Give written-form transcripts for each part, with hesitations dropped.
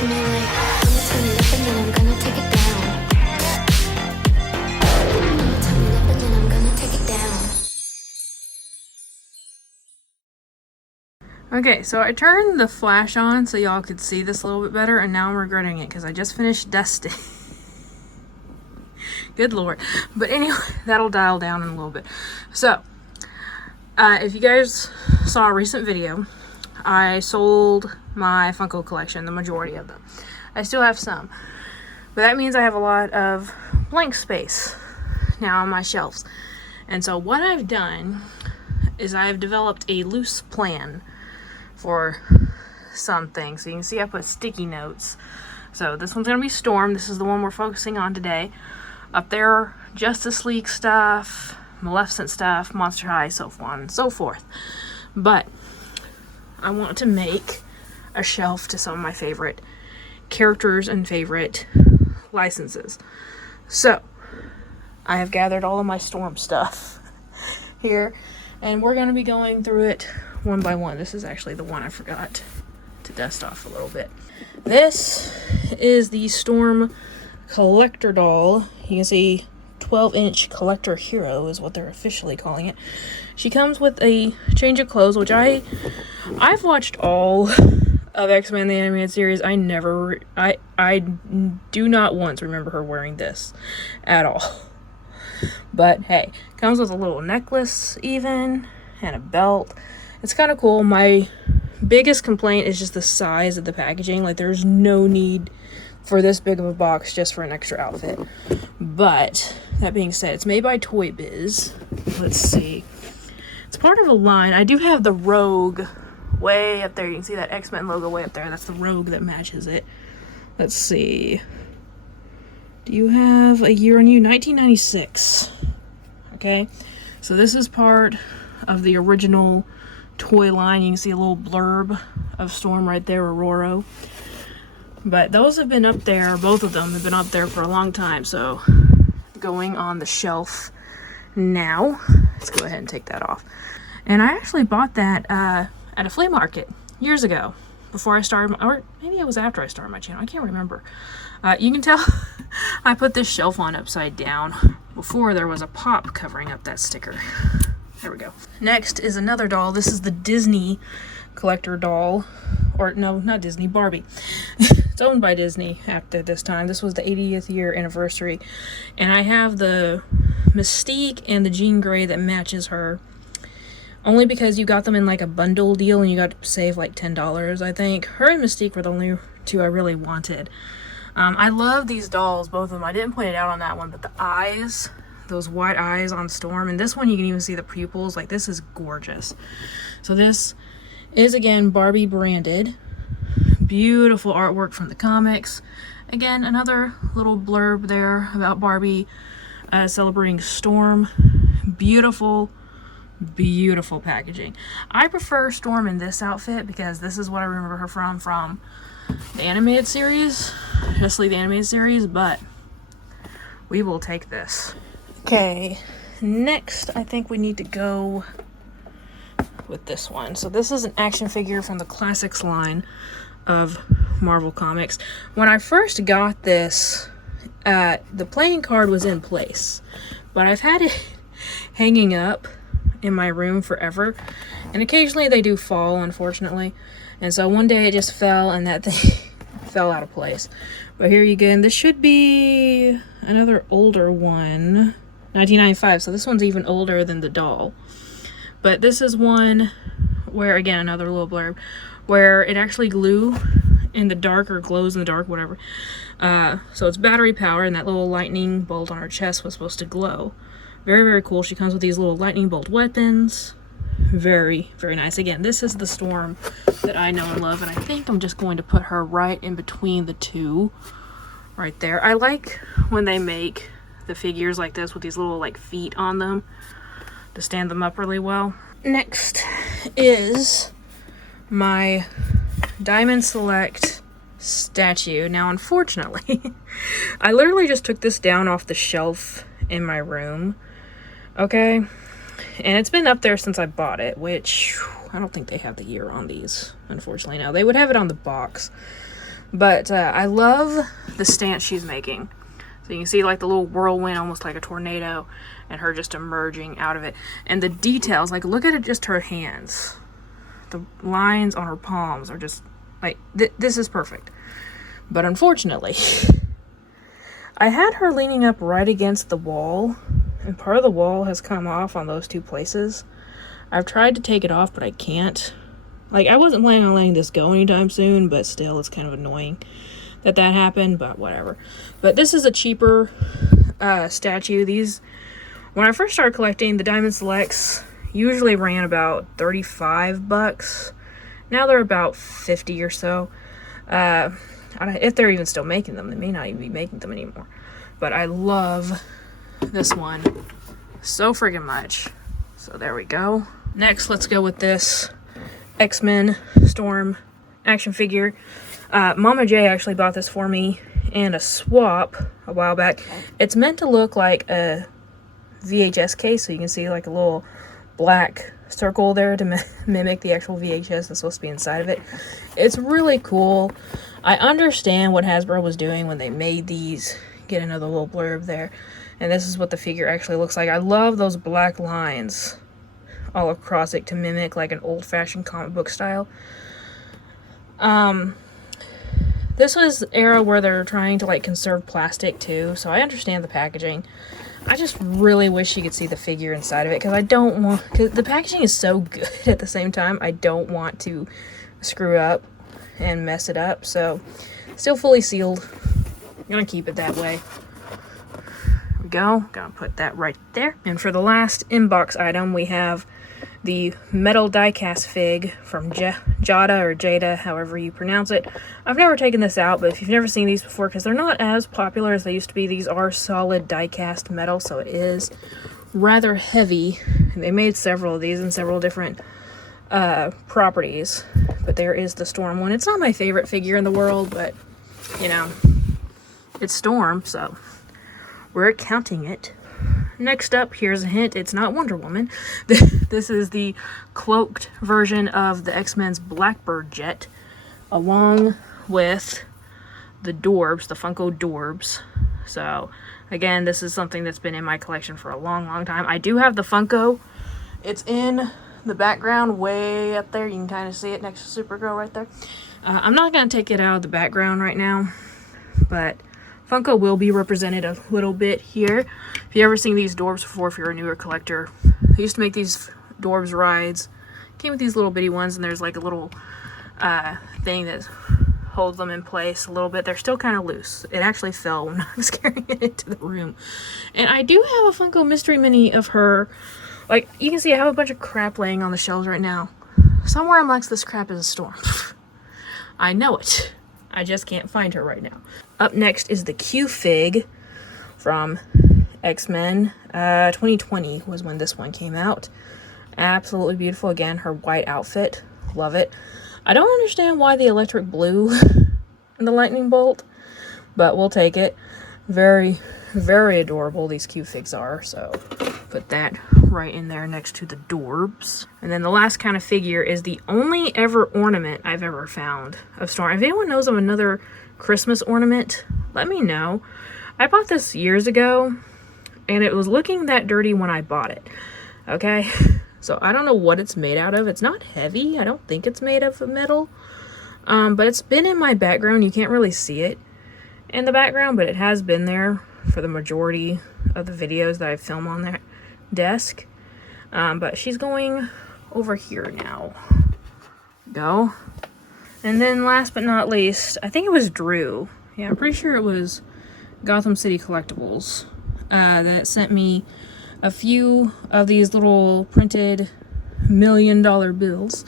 to me like, I'ma turn it up and then I'm gonna take it down. I'ma turn it up and then I'm gonna take it down. Okay, so I turned the flash on so y'all could see this a little bit better, and now I'm regretting it because I just finished dusting. Good lord. But anyway, that'll dial down in a little bit. So, if you guys saw a recent video, I sold my Funko collection, the majority of them. I still have some, but that means I have a lot of blank space now on my shelves. And so what I've done is I've developed a loose plan for some things. So you can see I put sticky notes. So this one's gonna be Storm. This is the one we're focusing on today. Up there, Justice League stuff, Maleficent stuff, Monster High, so on and so forth. But I want to make a shelf to some of my favorite characters and favorite licenses. So I have gathered all of my Storm stuff here, and we're going to be going through it one by one. This is actually the one I forgot to dust off a little bit. This is the Storm collector doll. You can see 12-inch collector hero is what they're officially calling it. She comes with a change of clothes, which I've watched all of X-Men the animated series. I do not once remember her wearing this at all. But hey, comes with a little necklace even and a belt. It's kind of cool. My biggest complaint is just the size of the packaging. Like, there's no need for this big of a box just for an extra outfit. But that being said, it's made by Toy Biz. Let's see. It's part of a line. I do have the Rogue way up there. You can see that X-Men logo way up there. That's the Rogue that matches it. Let's see. Do you have a year on you? 1996. Okay. So this is part of the original toy line. You can see a little blurb of Storm right there, Ororo. But those have been up there, both of them have been up there for a long time, so going on the shelf now. Let's go ahead and take that off. And I actually bought that at a flea market years ago, before I started, or maybe it was after I started my channel, I can't remember. You can tell I put this shelf on upside down before there was a pop covering up that sticker. There we go. Next is another doll. This is the Disney collector doll. Or no, not Disney, Barbie. It's owned by Disney after this time. This was the 80th year anniversary. And I have the Mystique and the Jean Grey that matches her. Only because you got them in like a bundle deal and you got to save like $10, I think. Her and Mystique were the only two I really wanted. I love these dolls, both of them. I didn't point it out on that one, but the eyes, those white eyes on Storm. And this one you can even see the pupils. Like, this is gorgeous. So this is again Barbie branded. Beautiful artwork from the comics. Again, another little blurb there about Barbie celebrating Storm. Beautiful packaging. I prefer Storm in this outfit because this is what I remember her from the animated series, Justice League the animated series, but we will take this. Okay, next I think we need to go with this one. So this is an action figure from the Classics line of Marvel Comics. When I first got this, the playing card was in place, but I've had it hanging up in my room forever, and occasionally they do fall, unfortunately. And so one day it just fell, and that thing fell out of place. But here you go, and this should be another older one, 1995. So this one's even older than the doll. But this is one where, again, another little blurb, where it actually glue in the dark, or glows in the dark, whatever. So it's battery powered, and that little lightning bolt on her chest was supposed to glow. Very, very cool. She comes with these little lightning bolt weapons. Very, very nice. Again, this is the Storm that I know and love, and I think I'm just going to put her right in between the two. Right there. I like when they make the figures like this with these little like feet on them to stand them up really well. Next is my Diamond Select statue. Now, unfortunately, I literally just took this down off the shelf in my room. Okay, and it's been up there since I bought it, which I don't think they have the year on these, unfortunately. Now, they would have it on the box, But I love the stance she's making. So you can see like the little whirlwind, almost like a tornado, and her just emerging out of it. And the details, like look at it, just her hands. The lines on her palms are just like, this is perfect. But unfortunately, I had her leaning up right against the wall, and part of the wall has come off on those two places. I've tried to take it off, but I can't. Like, I wasn't planning on letting this go anytime soon, but still, it's kind of annoying that happened, but whatever. But this is a cheaper statue. These, when I first started collecting, the Diamond Selects usually ran about $35. Now they're about 50 or so. If they're even still making them, they may not even be making them anymore. But I love this one so friggin' much. So there we go. Next, let's go with this X-Men Storm action figure. Mama J actually bought this for me in a swap a while back. It's meant to look like a VHS case, so you can see like a little black circle there to mimic the actual VHS that's supposed to be inside of it. It's really cool. I understand what Hasbro was doing when they made these. Get another little blurb there. And this is what the figure actually looks like. I love those black lines all across it to mimic like an old-fashioned comic book style. This was the era where they're trying to like conserve plastic too, so I understand the packaging. I just really wish you could see the figure inside of it, because I don't want, because the packaging is so good at the same time, I don't want to screw up and mess it up. So still fully sealed. I'm gonna keep it that way. There we go. Gonna put that right there. And for the last inbox item, we have the metal die-cast fig from Jada or Jada, however you pronounce it. I've never taken this out, but if you've never seen these before, because they're not as popular as they used to be, these are solid die-cast metal, so it is rather heavy. And they made several of these in several different properties, but there is the Storm one. It's not my favorite figure in the world, but you know, it's Storm, so we're counting it. Next up, here's a hint, it's not Wonder Woman. This is the cloaked version of the X-Men's Blackbird jet, along with the Dorbs, the Funko Dorbs. So, again, this is something that's been in my collection for a long, long time. I do have the Funko. It's in the background way up there. You can kind of see it next to Supergirl right there. I'm not going to take it out of the background right now, but Funko will be represented a little bit here. If you've ever seen these Dorbs before, if you're a newer collector, they used to make these Dorbs rides. Came with these little bitty ones, and there's like a little thing that holds them in place a little bit. They're still kind of loose. It actually fell when I was carrying it into the room. And I do have a Funko Mystery Mini of her. Like, you can see I have a bunch of crap laying on the shelves right now. Somewhere amongst this crap is a Storm. I know it. I just can't find her right now. Up next is the Q-Fig from X-Men. 2020 was when this one came out. Absolutely beautiful. Again, her white outfit. Love it. I don't understand why the electric blue and the lightning bolt, but we'll take it. Very, very adorable these Q-Figs are, so put that right in there next to the Dorbs. And then the last kind of figure is the only ever ornament I've ever found of Storm. If anyone knows of another Christmas ornament, let me know. I bought this years ago, and it was looking that dirty when I bought it. Okay? So I don't know what it's made out of. It's not heavy. I don't think it's made of metal. But it's been in my background. You can't really see it in the background, but it has been there for the majority of the videos that I film on that desk. But she's going over here now. Go. And then last but not least, I think it was Drew. Yeah, I'm pretty sure it was Gotham City Collectibles that sent me a few of these little printed $1 million bills.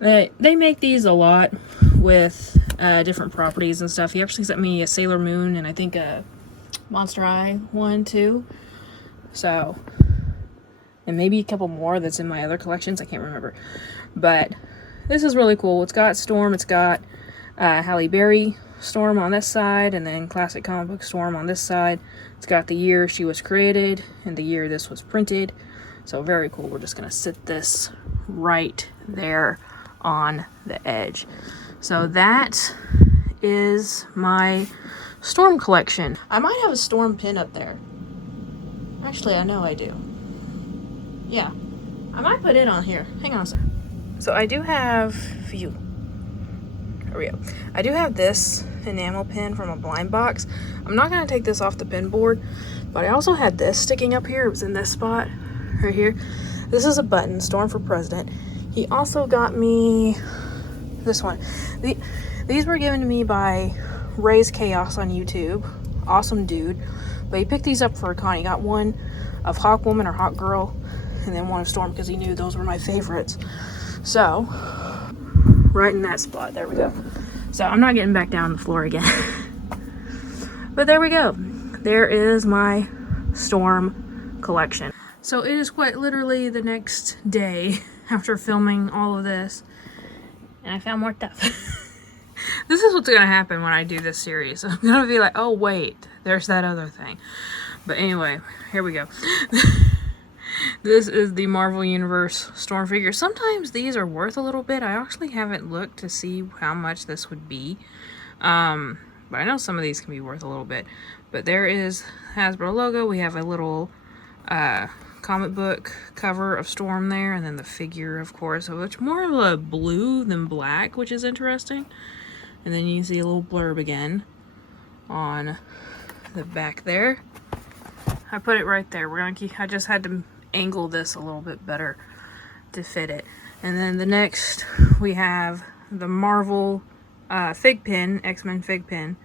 They make these a lot with different properties and stuff. He actually sent me a Sailor Moon and I think a Monster High one too. So, and maybe a couple more that's in my other collections. I can't remember. But this is really cool. It's got Storm. It's got Halle Berry Storm on this side, and then Classic Comic Book Storm on this side. It's got the year she was created and the year this was printed. So very cool. We're just going to sit this right there on the edge. So that is my Storm collection. I might have a Storm pin up there. Actually, I know I do. Yeah, I might put it on here. Hang on a second. So I do have Here we go. I do have this enamel pin from a blind box. I'm not going to take this off the pin board, but I also had this sticking up here. It was in this spot right here. This is a button, Storm for President. He also got me this one. These were given to me by Ray's Chaos on YouTube. Awesome dude. But he picked these up for a con. He got one of Hawk Woman or Hawk Girl, and then one of Storm because he knew those were my favorites. So, right in that spot. There we go. So, I'm not getting back down on the floor again. But there we go. There is my Storm collection. So, it is quite literally the next day after filming all of this, and I found more stuff. This is what's gonna happen when I do this series. I'm gonna be like, oh wait, there's that other thing. But anyway, here we go. This is the Marvel Universe Storm figure. Sometimes these are worth a little bit. I actually haven't looked to see how much this would be. But I know some of these can be worth a little bit. But there is Hasbro logo. We have a little comic book cover of Storm there, and then the figure, of course, of which more of a blue than black, which is interesting. And then you see a little blurb again on the back there. I put it right there. We're gonna keep. I just had to angle this a little bit better to fit it. And then the next we have the Marvel fig pin, X-Men fig pin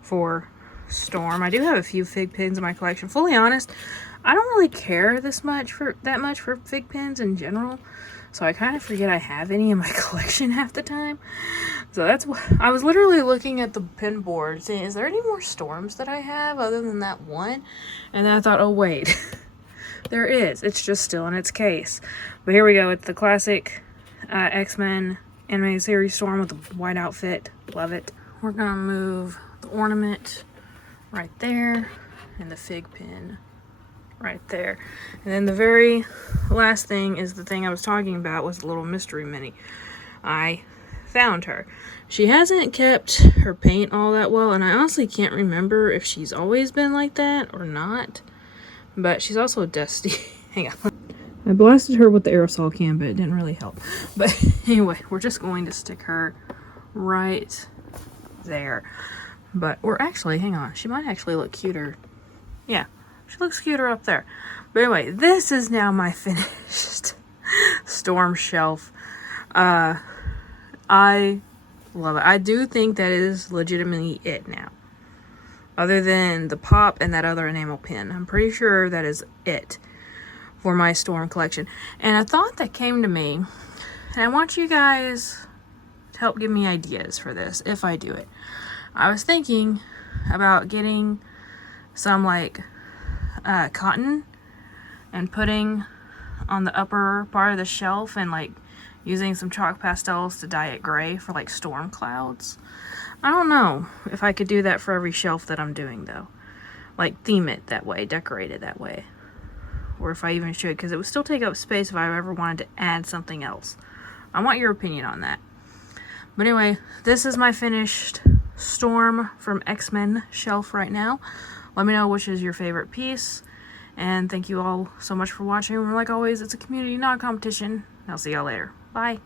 for Storm. I do have a few fig pins in my collection. Fully honest, I don't really care that much for fig pins in general, so I kind of forget I have any in my collection half the time. So that's what I was literally looking at the pin board, saying, is there any more Storms that I have other than that one? And then I thought, oh wait, there is. It's just still in its case. But here we go. It's the classic X-Men animated series Storm with the white outfit. Love it. We're gonna move the ornament right there and the fig pin right there. And then the very last thing is the thing I was talking about, was the little mystery mini. I found her. She hasn't kept her paint all that well, and I honestly can't remember if she's always been like that or not. But she's also dusty. Hang on. I blasted her with the aerosol can, but it didn't really help. But anyway, we're just going to stick her right there. But, or actually, hang on. She might actually look cuter. Yeah, she looks cuter up there. But anyway, this is now my finished Storm shelf. I love it. I do think that is legitimately it now. Other than the pop and that other enamel pin. I'm pretty sure that is it for my Storm collection. And a thought that came to me, and I want you guys to help give me ideas for this if I do it. I was thinking about getting some like cotton and putting on the upper part of the shelf and like using some chalk pastels to dye it gray for like storm clouds. I don't know if I could do that for every shelf that I'm doing though. Like theme it that way, decorate it that way. Or if I even should, because it would still take up space if I ever wanted to add something else. I want your opinion on that. But anyway, this is my finished Storm from X-Men shelf right now. Let me know which is your favorite piece. And thank you all so much for watching. Like always, it's a community, not a competition. I'll see y'all later. Bye.